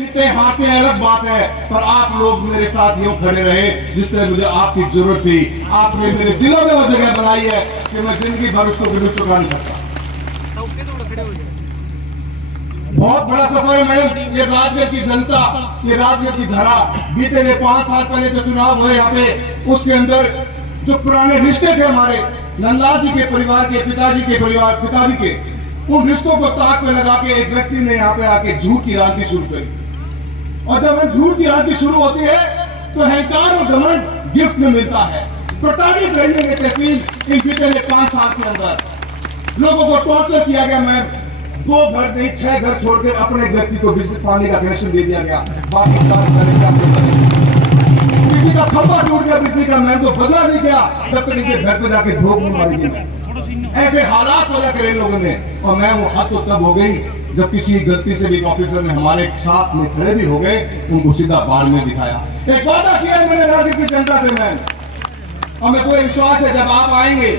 जीते हारते अलग बात है, पर आप लोग मेरे साथ यूं खड़े रहे जिस तरह मुझे आपकी जरूरत थी। आपने मेरे दिलों में वो जगह बनाई है कि मैं जिंदगी भर उसको कभी चुका नहीं सकता। बहुत बड़ा सफर है मैडम, ये राजगढ़ की जनता, ये राजगढ़ की धरा। बीते हुए 5 साल पहले जो चुनाव हुए यहाँ पे, उसके अंदर जो पुराने रिश्ते थे हमारे नंदलाल जी के परिवार के, पिताजी के परिवार, पिताजी के, उन रिश्तों को ताक में लगा के एक व्यक्ति ने यहाँ पे आके झूठ की राजनीति शुरू करी। और जब हम झूठ की राजनीति शुरू होती है तो अहंकार और घमंड गिफ्ट में मिलता है। प्रताड़ित रही है तहसील इन बीते हुए 5 साल के अंदर। लोगों को टॉर्चर किया गया मैम, 2 घर नहीं 6 घर छोड़कर अपने व्यक्ति को बिजली पानी का कनेक्शन दे दिया गया। किसी का खंभा टूट गया बिजली का, मैम तो बदला नहीं गया जब तक इनके घर पे जाके भोग नहीं मारी गई। ऐसे हालात पैदा करे लोगों ने। और मैं वो हद तो तब हो गई जब किसी गलती से भी ऑफिसर ने हमारे साथ में खड़े भी हो गए, उनको सीधा बाढ़ में दिखाया। एक वादा किया मैंने राज्य की जनता से मैम, और मेरे को विश्वास है जब आप आएंगे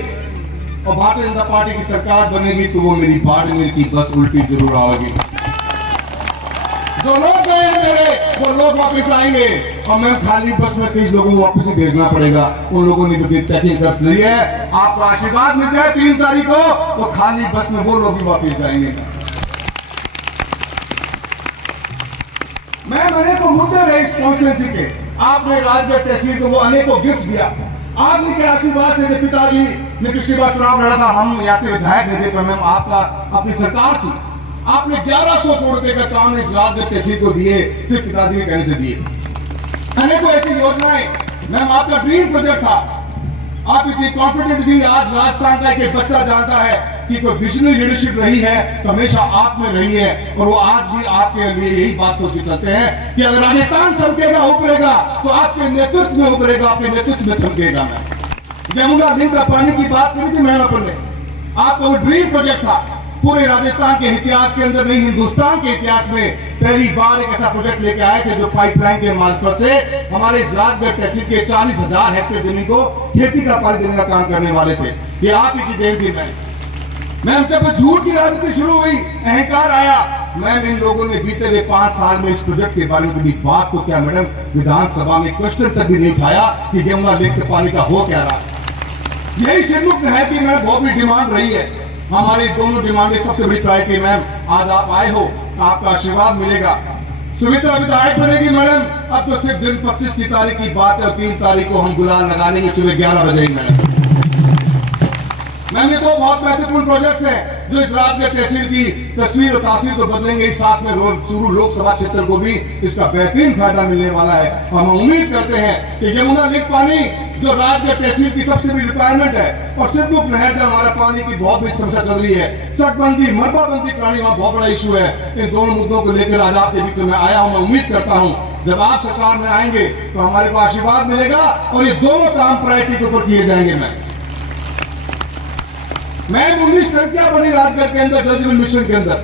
और भारतीय जनता पार्टी की सरकार बनेगी तो वो मेरी बाड़मेर की बस उल्टी जरूर आएगी। जो लोग गए हैं मेरे, वो लोग वापस आएंगे और मैं खाली बस में 30 लोगों को वापस ही भेजना पड़ेगा। उन लोगों ने जो पैकिंग कर ली है, आपको आशीर्वाद मिल जाए 3 तारीख को, वो खाली बस में वो लोग भी वापस जाएंगे। मैं अनेकों मुद्दे रहे इस कॉन्स्टिट्यूंसी के, आपने राजगढ़ तहसील को वो अनेकों गिफ्ट दिया। आपने के आशीर्वाद से पिताजी ने पिछली बार चुनाव लड़ा था, हम यहाँ से विधायक नहीं थे, पर मैम आपका अपनी सरकार थी, आपने 1100 करोड़ रुपए का काम इस राजगढ़ तहसील को दिए, सिर्फ पिताजी के कहने से दिए। अनेकों ऐसी योजनाएं, मैम आपका ड्रीम प्रोजेक्ट था, आप इतनी कॉन्फिडेंट थी। आज राजस्थान का एक बच्चा जानता है कि कोई विजनरी लीडरशिप रही है तो हमेशा आप में रही है, और वो आज भी आपके लिए यही बात सोच चलते हैं कि अगर राजस्थान चमकेगा उभरेगा तो आपके नेतृत्व में उभरेगा, आपके नेतृत्व में चमकेगा। मैं यमुना लिंक का पानी की बात करी थी मैम अपन ने, आपका वो ड्रीम प्रोजेक्ट था। पूरे राजस्थान के इतिहास के अंदर नहीं, हिंदुस्तान के इतिहास में पहली बार एक ऐसा प्रोजेक्ट लेके आए थे जो पाइपलाइन के माध्यम से हमारे इस राजगढ़ तहसील के 40,000 हेक्टेयर जमीन को खेती का पानी देने का काम करने वाले थे। ये आप ही की देन थी मैम। जब झूठ की राजनीति शुरू हुई, अहंकार आया, मैम इन लोगों ने बीते हुए 5 साल में इस प्रोजेक्ट के बारे में कभी बात तो क्या मैडम, विधानसभा में क्वेश्चन तक भी नहीं उठाया कि यमुना लिंक के पानी का हो क्या रहा। यही सिर्फ है कि मैम बहुत भी डिमांड रही है, हमारी दोनों डिमांडें सबसे बड़ी प्रायोरिटी। मैम आज आप आए हो, आपका आशीर्वाद मिलेगा, सुमित्रा विधायक बनेगी मैडम। अब तो सिर्फ दिन 25 की तारीख की बात है और 3 तारीख को हम गुलाल लगा लेंगे सुबह 11 बजे मैडम। मैंने तो बहुत महत्वपूर्ण प्रोजेक्ट है जो इस राजगढ़ तहसील की तस्वीर और तासीर को बदलेंगे। इस साथ में चूरू लोकसभा क्षेत्र को भी इसका बेहतरीन फायदा मिलने वाला है। हम उम्मीद करते हैं कि यमुना लिंक पानी जो राजगढ़ तहसील की सबसे बड़ी रिक्वायरमेंट है, और सिरपुर नहर का हमारा पानी की बहुत बड़ी समस्या चल रही है, चकबंदी मरबाबंदी करानी वहां बहुत बड़ा इशू है। इन दोनों मुद्दों को लेकर आज आपके बीच में आया हूं। मैं उम्मीद करता हूं जब आप सरकार में आएंगे तो हमारे को आशीर्वाद मिलेगा और ये दोनों काम प्रायोरिटी के ऊपर किए जाएंगे। मैं 19 टंकियां बनी राजगढ़ के अंदर जल जीवन मिशन के अंदर,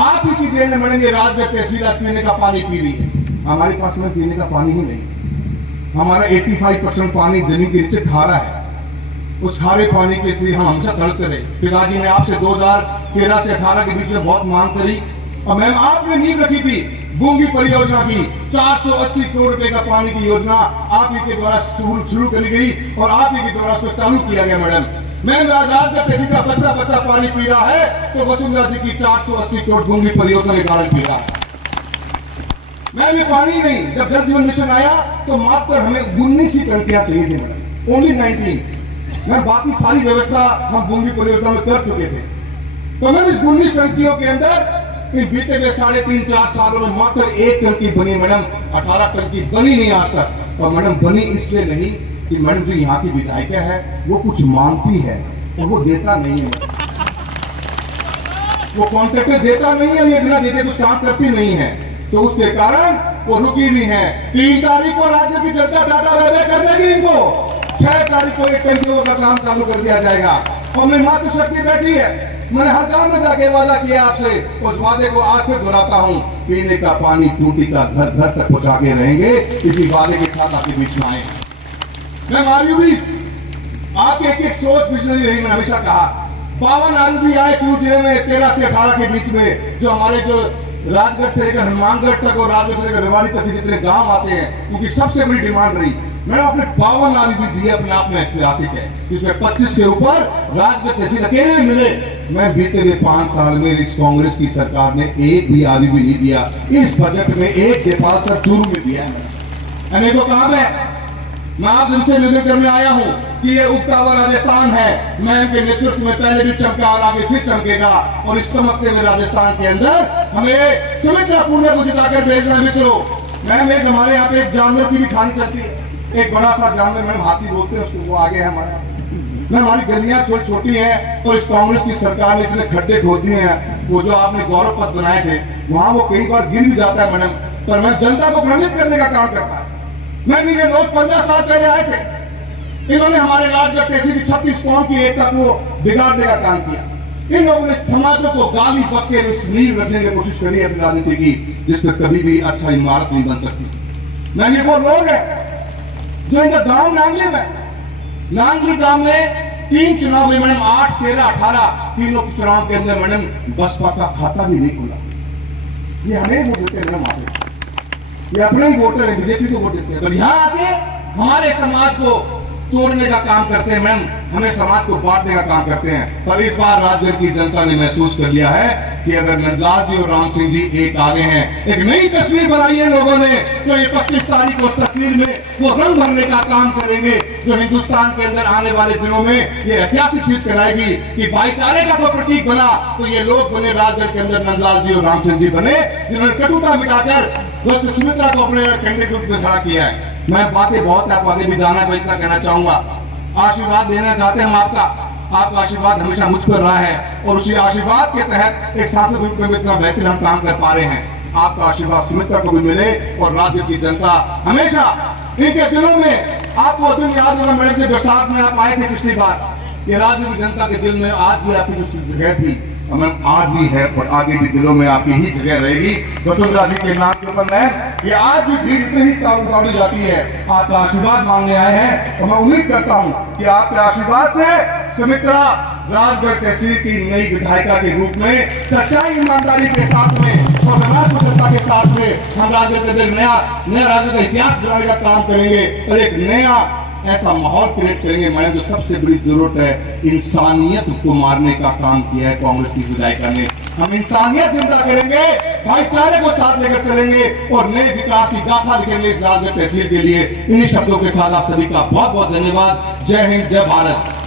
आप ही की देन में बनेंगे। राजगढ़ तहसील आज पीने का पानी पी रही है, हमारे पास में पीने का पानी ही नहीं। हमारा 85% पानी जमीन के नीचे खारा है, उस खारे पानी के लिए हम हमेशा तड़पते रहे। पिताजी ने आपसे 2013 से 18 के बीच में बहुत मांग करी, और मैम आपने नींव रखी थी बूंगी परियोजना की। 480 करोड़ रुपए का पानी की योजना आप ही के द्वारा शुरू करी गई और आप ही के द्वारा उसको चालू किया गया मैडम। मैं राजगढ़ तहसील का बच्चा पानी पी रहा है तो वसुंधरा जी की 480 करोड़ बूंगी परियोजना के कारण पी रहा है। मैं भी पानी नहीं, जब जल जीवन मिशन आया तो मात्र हमें 19 ही टंकियां चाहिए थी मैडम, ओनली 19। मैं बाकी सारी व्यवस्था हम बूंगी परियोजना में कर चुके थे। तो मैं इस 19 टंकियों के अंदर इन बीते हुए 3.5-4 सालों में मात्र 1 टंकी बनी मैडम, 18 टंकी बनी नहीं आज तक। और मैडम बनी इसलिए नहीं कि मैडम जो यहाँ की विधायक है वो कुछ मांगती है और वो देता नहीं है, वो कॉन्ट्रैक्टर देता नहीं है, ये बिना देते कुछ काम करती नहीं है, तो उसके कारण वो रुकी भी है। 3 तारीख को राज्य की जनता डाटा वेरीफाई कर देगी इनको, 6 तारीख को 1 टंकियों का काम चालू कर दिया जाएगा। और मेरी मातृशक्ति बैठी है, मैंने हर गांव में जाके वादा किया आपसे, उस वादे को आज से दोहराता हूँ, पीने का पानी टूटी का घर घर तक पहुंचा के रहेंगे। इसी वादे के साथ आपके बीच में आए मैं मारियो भी आपके एक सोच विजनरी रही। मैंने हमेशा कहा 52 आरबी आए चूरू जिले में 13 से 18 के बीच में, जो हमारे जो राजगढ़ से लेकर हनुमानगढ़ तक और राजगढ़ से लेकर रेवाड़ी तक जितने गांव आते हैं उनकी सबसे बड़ी डिमांड रही। मैंने अपने 52 नारी भी दिए, अपने आप में ऐतिहासिक है। इसमें 25 के ऊपर राजगढ़ तहसील अकेले में मिले। मैं बीते हुए 5 साल में इस कांग्रेस की सरकार ने एक भी आदमी भी नहीं दिया। इस बजट में एक नेपाल सर चूरू में दिया है। अनेकों काम है। मैं आप इनसे मिलकर करने आया हूं कि ये उगता हुआ राजस्थान है। मैं इनके नेतृत्व में पहले भी चमका और आगे फिर चमकेगा। और इस चमकते हुए राजस्थान के अंदर हमें सुमित्रा पुण्य को जिताकर भेजना है। मित्रों, मैम एक हमारे यहाँ पे एक जानवर की भी खानी चलती है, एक बड़ा सा जानवर मैम हाथी बोलते हैं उसको, वो आगे है हमारा। मैं हमारी गलियां थोड़ी छोटी हैं और इस कांग्रेस की सरकार ने इतने खड्डे खोद दिए हैं। वो जो आपने गौरव पथ बनाए थे वहां वो कई बार गिर भी जाता है मैडम, पर मैं जनता को भ्रमित करने का काम करता है। मैं ये लोग 15 साल पहले आए थे, इन्होंने हमारे राजगढ़ तहसील की 36 कौम की एकता को बिगाड़ने का काम किया। इन लोगों ने समाजों को गाली बक्के नींव रखने की कोशिश करी अपनी राजनीति की, जिस पर कभी भी अच्छा इमारत नहीं बन सकती। मैं ये वो लोग हैं जो इनका गांव नांगली गांव में 3 चुनाव हुए मैडम, 8, 13, 18 तीनों चुनाव के अंदर मैडम बसपा का खाता भी नहीं खुला। ये हमें वोट देते हैं मैडम, आगे ये अपने ही वोटर है, बीजेपी को वोट देते हैं। तो यहाँ आके हमारे समाज को तोड़ने का काम करते हैं मैम, हमें समाज को बांटने का काम करते हैं। पर इस बार राजगढ़ की जनता ने महसूस कर लिया है कि अगर नंदलाल जी और राम सिंह जी एक आगे हैं, एक नई तस्वीर बनाई है लोगों ने, तो ये 25 तारीख को उस तस्वीर में वो रंग भरने का काम करेंगे, जो हिंदुस्तान के अंदर आने वाले दिनों में ये ऐतिहासिक चीज कराएगी कि भाईचारे का कोई प्रतीक बना तो ये लोग बने राजगढ़ के अंदर नंदलाल जी और राम सिंह जी बने, जिन्होंने कटुता मिटाकर दोस्त सुमित्रा को अपने कैंडिडेट रूप में खड़ा किया है। मैं बातें बहुत आपको आगे भी जाना है, इतना कहना चाहूंगा। आशीर्वाद देना चाहते हैं हम आपका आशीर्वाद हमेशा मुझ पर रहा है और उसी आशीर्वाद के तहत एक सांसद रूप में इतना बेहतर हम काम कर पा रहे हैं। आपका आशीर्वाद सुमित्रा को भी मिले और राज्य की जनता हमेशा इनके दिलों में, आपको दिन याद होगा मैडम जब बरसात में आप आए थे पिछली बार, ये राज्य की जनता के दिल में आज भी आपकी जो जगह थी मैम आज भी है और आगे भी दिलों में आपकी ही जगह रहेगी। वसुंधरा जी के नाम के ऊपर मैम ये आज भी भीड़ इतनी ही ताउड़ी जाती है। आपका आशीर्वाद मांगने आए हैं और मैं उम्मीद करता हूं कि आपके आशीर्वाद से सुमित्रा राजगढ़ तहसील की नई विधायिका के रूप में सच्चाई ईमानदारी के साथ में और राजपत्रता के साथ में हम राजगढ़ के अंदर नया राजगढ़ का इतिहास बनाने का काम करेंगे और एक नया ऐसा माहौल क्रिएट करेंगे। मैंने जो सबसे बड़ी जरूरत है, इंसानियत को मारने का काम किया है कांग्रेस की विधायिका ने। हम इंसानियत जिंदा करेंगे, भाईचारे को साथ लेकर चलेंगे और नए विकास की गाथा लिखेंगे इस राजगढ़ तहसील के लिए। इन्हीं शब्दों के साथ आप सभी का बहुत बहुत धन्यवाद। जय हिंद, जय भारत।